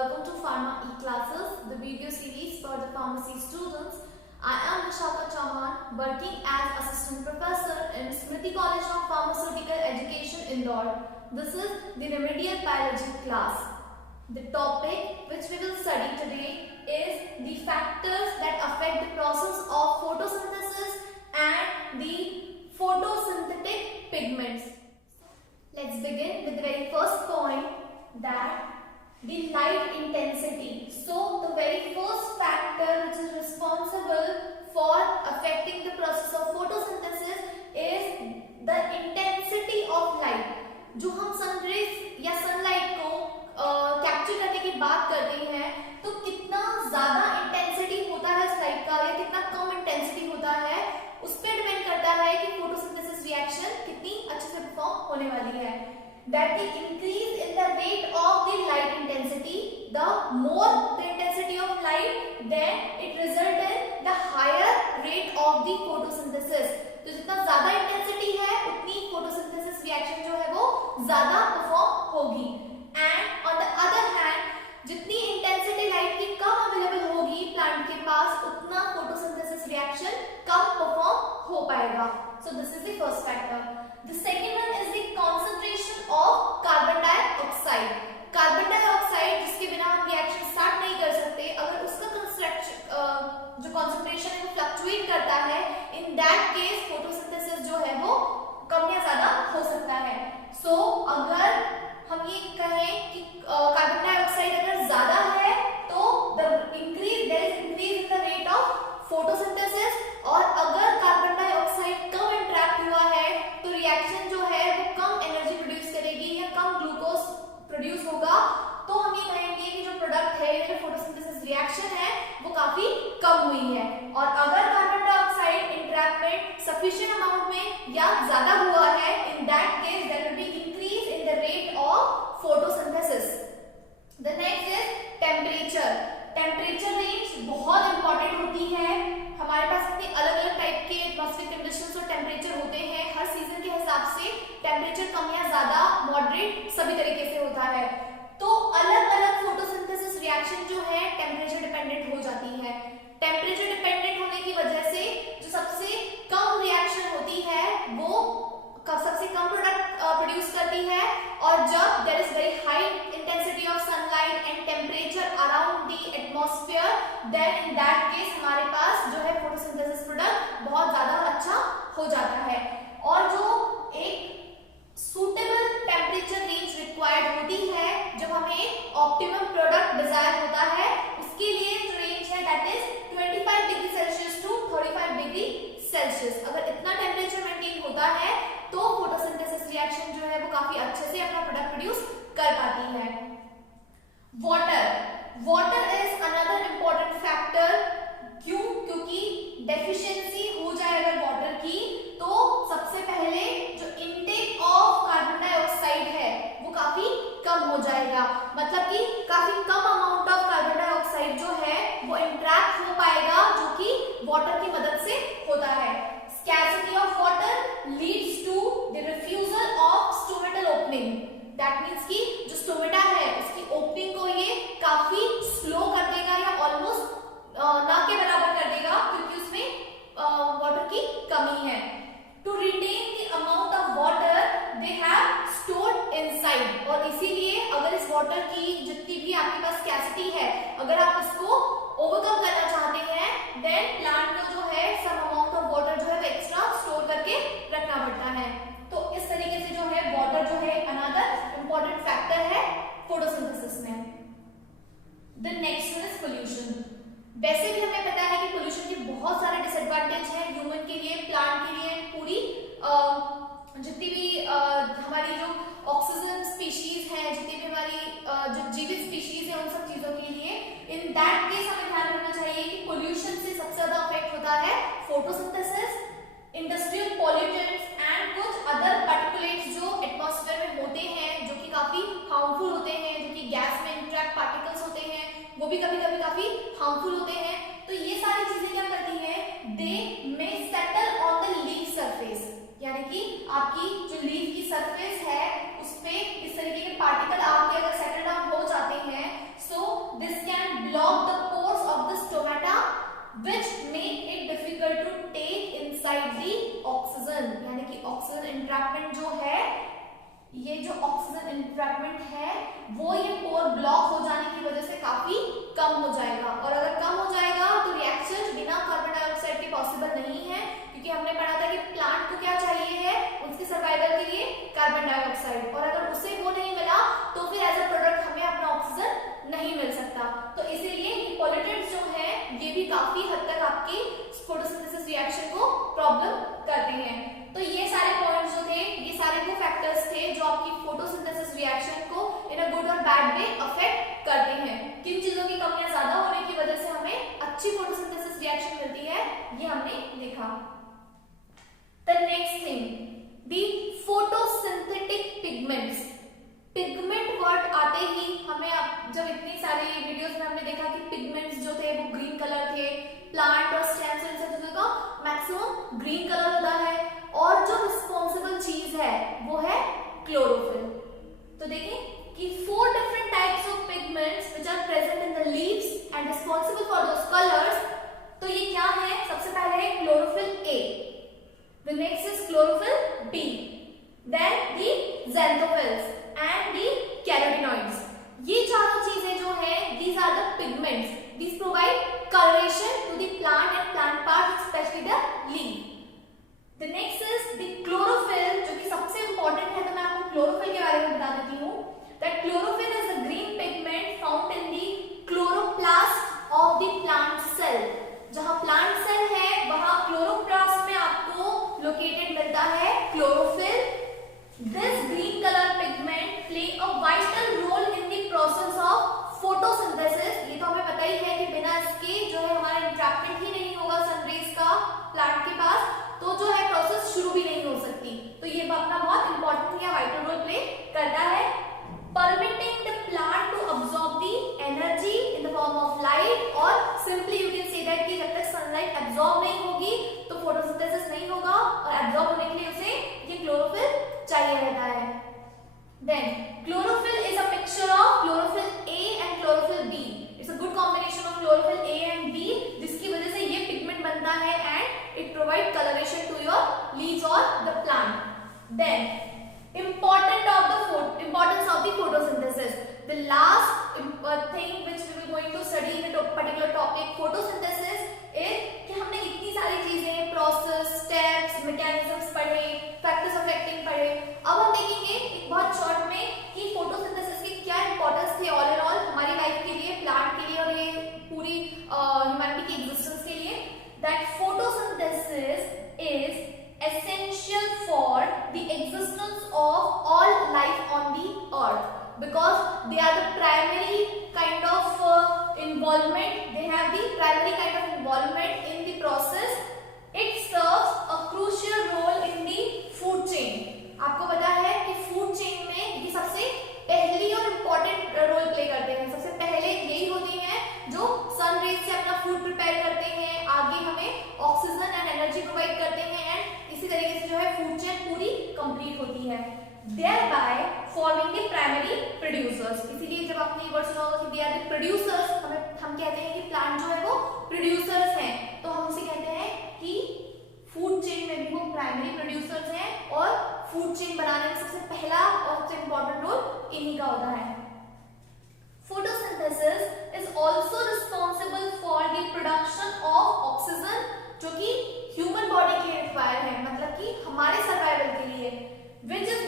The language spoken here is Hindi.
welcome to Pharma E-Classes, the video series for the pharmacy students. I am Vishaka Chauhan, working as Assistant Professor in Smriti College of Pharmaceutical Education, Indore. This is the Remedial Biology class. The topic which we will study today is the factors that affect the process of photosynthesis and the photosynthetic pigments. Let's begin with the very first point, that the light intensity. So the very first factor which is responsible for affecting the process of photosynthesis is the intensity of light. जो हम सनरेज या सनलाइट को कैप्चर करने की बात करते हैं, तो कितना ज्यादा इंटेंसिटी होता है इस लाइट का या कितना कम इंटेंसिटी होता है, उस पर डिपेंड करता है कि फोटोसिंथेसिस रिएक्शन कितनी अच्छे से परफॉर्म होने वाली है. That the increase in the rate of the light intensity, the more the intensity of light, then it result in the higher rate of the photosynthesis. तो जितना ज्यादा इंटेंसिटी है उतनी फोटोसिंथेसिस रिएक्शन जो है वो ज्यादा परफॉर्म होगी. And on the other hand जितनी इंटेंसिटी लाइट की कम अवेलेबल होगी प्लांट के पास, उतना फोटोसिंथेसिस रिएक्शन कम परफॉर्म हो पाएगा. So this is the first factor. The second one is the concentration of carbon dioxide. Carbon dioxide जिसके बिना हम रिएक्शन स्टार्ट नहीं कर सकते, अगर उसका जो कॉन्सेंट्रेशन है वो फ्लक्चुएट करता है, इन दैट केस फोटोसिंथेसिस जो है वो कम या ज्यादा हो सकता है. सो अगर हम ये कहें कि कार्बन डाइऑक्साइड अगर ज्यादा है तो there is increase in the rate of photosynthesis, और अगर कार्बन डाइऑक्साइड कम इंटरैक्ट हुआ है तो रिएक्शन जो है वो कम एनर्जी प्रोड्यूस करेगी या कम ग्लूकोज प्रोड्यूस होगा. तो हम ये कहेंगे कि जो प्रोडक्ट है, जो फोटोसिंथेसिस रिएक्शन है वो काफी कम हुई है. और अगर carbon dioxide interacted sufficient amount में या ज्यादा हुआ है, in that case there will be increase in the rate of photosynthesis. The next is temperature. Temperature range बहुत इंपॉर्टेंट होती है. हमारे पास इतने अलग अलग टाइप के एटमॉस्फेरिक कंडीशंस और टेम्परेचर होते हैं. हर सीजन के हिसाब से टेम्परेचर कम या ज्यादा, मॉडरेट, सभी तरीके से होता है. तो अलग अलग फोटोसिंथेसिस रिएक्शन जो है टेम्परेचर डिपेंडेंट हो जाती है. टेम्परेचर डिपेंडेंट होने की वजह से जो सबसे कम रिएक्शन होती है वो सबसे कम प्रोडक्ट प्रोड्यूस करती है. और जब there is very high intensity of sunlight and temperature around the atmosphere, then in that case हमारे पास जो है फोटोसिंथेसिस प्रोडक्ट बहुत ज्यादा अच्छा हो जाता है. और जो एक सूटेबल टेम्परेचर रेंज रिक्वायर्ड होती है जब हमें ऑप्टिमम प्रोडक्ट डिजायर होता है, उसके लिए जो रेंज है that is 25 degree Celsius to 35 degree Celsius. अगर इतना टेम्परेचर मेंटेन होता है तो फोटोसिंथेसिस रिएक्शन जो है वो काफी अच्छे से अपना प्रोडक्ट प्रोड्यूस कर पाती है. Water is another important factor. क्यों? क्योंकि डेफिशिएंसी हो जाए अगर वाटर की, तो सबसे पहले जो इनटेक ऑफ कार्बन डाइऑक्साइड है वो काफी कम हो जाएगा. मतलब कि काफी कम अमाउंट ऑफ कार्बन डाइऑक्साइड जो है वो इंटरैक्ट हो पाएगा, जो कि वाटर की मदद से होता है. Scarcity of water leads to the refusal of stomatal opening. That means कि जो स्टोमेटा है उसकी ओपनिंग को ये काफी स्लो कर देगा या ऑलमोस्ट ना के बराबर कर देगा, क्योंकि उसमें वाटर की कमी है. To retain the amount of water they have stored inside. और इसीलिए अगर इस वाटर की जितनी भी आपके पास स्कैसिटी है, अगर आप इसको ओवरकम करना चाहते हैं, देन प्लांट को जो है सम अमाउंट ऑफ वाटर जो है वो एक्स्ट्रा स्टोर करके रखना पड़ता है. तो इस तरीके से जो है वाटर जो है अनदर इंपॉर्टेंट फैक्टर है फोटोसिंथेसिस में. The next one is pollution. वैसे भी हमें पता है कि पोल्यूशन के बहुत सारे डिसएडवांटेज हैं ह्यूमन के लिए, प्लांट के लिए, पूरी जितनी भी हमारी जो ऑक्सीजन स्पीशीज है, जितनी भी हमारी जो जीवित स्पीशीज है, उन सब चीजों के लिए. इन दैट केस हमें ध्यान रखना चाहिए कि पोल्यूशन से सबसे ज्यादा अफेक्ट होता है फोटोसिंथेसिस, इंडस्ट्रियल पॉल्यूटेंट्स एंड कुछ अदर पार्टिकुलेट्स जो एटमॉस्फेयर में होते हैं, जो कि काफी हार्मफुल होते हैं, जो कि गैस में इंटरैक्ट पार्टिकल्स होते हैं, वो भी कभी कभी काफी हार्मफुल होते हैं. तो ये सारी चीजें क्या करती हैं, they may settle on the leaf surface. यानी कि आपकी जो लीफ की सरफेस है उस पे इस तरीके के पार्टिकल आपके अगर सेटल डाउन हो जाते हैं, सो और ब्लॉक हो जाने की वजह से काफी कम हो जाएगा। और अगर कम हो जाएगा तो रिएक्शन बिना कार्बन डाइऑक्साइड के पॉसिबल नहीं है, क्योंकि हमने पढ़ा था कि प्लांट को क्या चाहिए है उसके सर्वाइवल के लिए कार्बन डाइऑक्साइड, और अगर उसे वो नहीं मिला तो फिर एज अ प्रोडक्ट हमें अपना ऑक्सीजन नहीं मिल सकता। तो इसीलिए ये पॉल्यूटेंट्स जो है ये भी काफी हद तक आपकी फोटोसिंथेसिस रिएक्शन को प्रॉब्लम करते हैं। तो ये सारे पॉइंट्स जो थे, ये सारे वो फैक्टर्स थे जो आपकी फोटोसिंथेसिस रिएक्शन को इन अ गुड और बैड वे अफेक्ट करते हैं। किन चीजों की कमियां ज्यादा होने की वजह से हमें अच्छी फोटोसिंथेसिस रिएक्शन मिलती है, ये हमने देखा। The next thing, the photosynthetic pigments. Pigment word आते ही हमें, जब इतनी सारी वीडियोस में हमने देखा कि पिगमेंट्स जो थे वो ग्रीन कलर थे, प्लांट और स्टेम्स और इन सब चीजों का मैक्सिमम ग्रीन कलर होता है, और जो रिस्पॉन्सिबल चीज है वो है क्लोरोफिल। तो देखें कि 4 different types of pigments which are present in the leaves and responsible for those colors। तो ये क्या है? सबसे पहले है chlorophyll A, the next is chlorophyll B, then the xanthophylls and the carotenoids। ये चारों चीजें जो है these are the pigments, these provide coloration to the plant and plant parts, especially the leaf। The next is the chlorophyll, जो कि सबसे important है, तो मैं आपको chlorophyll के बारे में बता देती हूँ। That chlorophyll is a green pigment found in the chloroplast of the plant cell। जहाँ plant cell है वहाँ chloroplast में आपको located मिलता है chlorophyll। This green color pigment play a vital role in the process of photosynthesis। ये तो हमें पता ही है कि बिना इसके जो है हमारा इंट्रैक्टेड ही नहीं होगा सनरेज का प्लांट के पास, तो जो है प्रोसेस शुरू भी नहीं हो सकती। तो ये अपना बहुत इंपॉर्टेंट या वाइटल रोल प्ले करता है, permitting the plant to absorb the energy in the form of light, और simply you can say that कि जब तक सनलाइट एब्सॉर्ब नहीं होगी तो फोटोसिंथेसिस नहीं होगा, और एब्सॉर्ब होने के लिए उसे ये क्लोरोफिल चाहिए रहता है। Then chlorophyll is a mixture of chlorophyll A and chlorophyll B। It's a good combination of chlorophyll A and B, जिसकी वजह से ये पिगमेंट बनता है and it provide coloration to your leaves or the plant। Then importance of the photosynthesis, the last thing which we are going to study in the particular topic photosynthesis is कि हमने इतनी सारी चीजें, प्रोसेस, स्टेप्स, मैकेनिज्म्स पढ़े, फैक्टर्स अफेक्टिंग पढ़े। अब हम देखेंगे एक बहुत शॉर्ट में कि फोटोसिंथेसिस की क्या इंपॉर्टेंस थी ऑल इन ऑल हमारी लाइफ के लिए, प्लांट के लिए और ये पूरी ह्यूमैनिटी की एग्जिस्टेंस के लिए। That photosynthesis is essential for the existence of all life on the earth, because they are the primary kind of involvement, they have the primary kind of involvement in the process। It serves a crucial role in the food chain। आपको पता है कि फूड चेन में ये सबसे पहली और इम्पोर्टेंट रोल प्ले करते हैं। सबसे पहले यही होती हैं जो सन रेज से अपना फूड प्रिपेयर करते हैं, आगे हमें ऑक्सीजन एंड एनर्जी प्रोवाइड करते हैं, एंड इसी तरीके से जो है फूड चेन पूरी कंप्लीट होती है, thereby forming the primary producers। इसीलिए जब आपने ये वर्ड सुना होगा कि they are the producers, हम कहते हैं कि प्लांट जो है वो प्रोड्यूसर्स हैं, तो हम उसे कहते हैं कि फूड चेन में भी वो प्राइमरी प्रोड्यूसर्स हैं, और फूड चेन बनाने में सबसे पहला और सबसे इंपॉर्टेंट रोल इन्हीं का होता है। Photosynthesis is also responsible for the production of oxygen, जो कि ह्यूमन बॉडी के लिए रिक्वायर है, मतलब कि हमारे सर्वाइवल के लिए, which is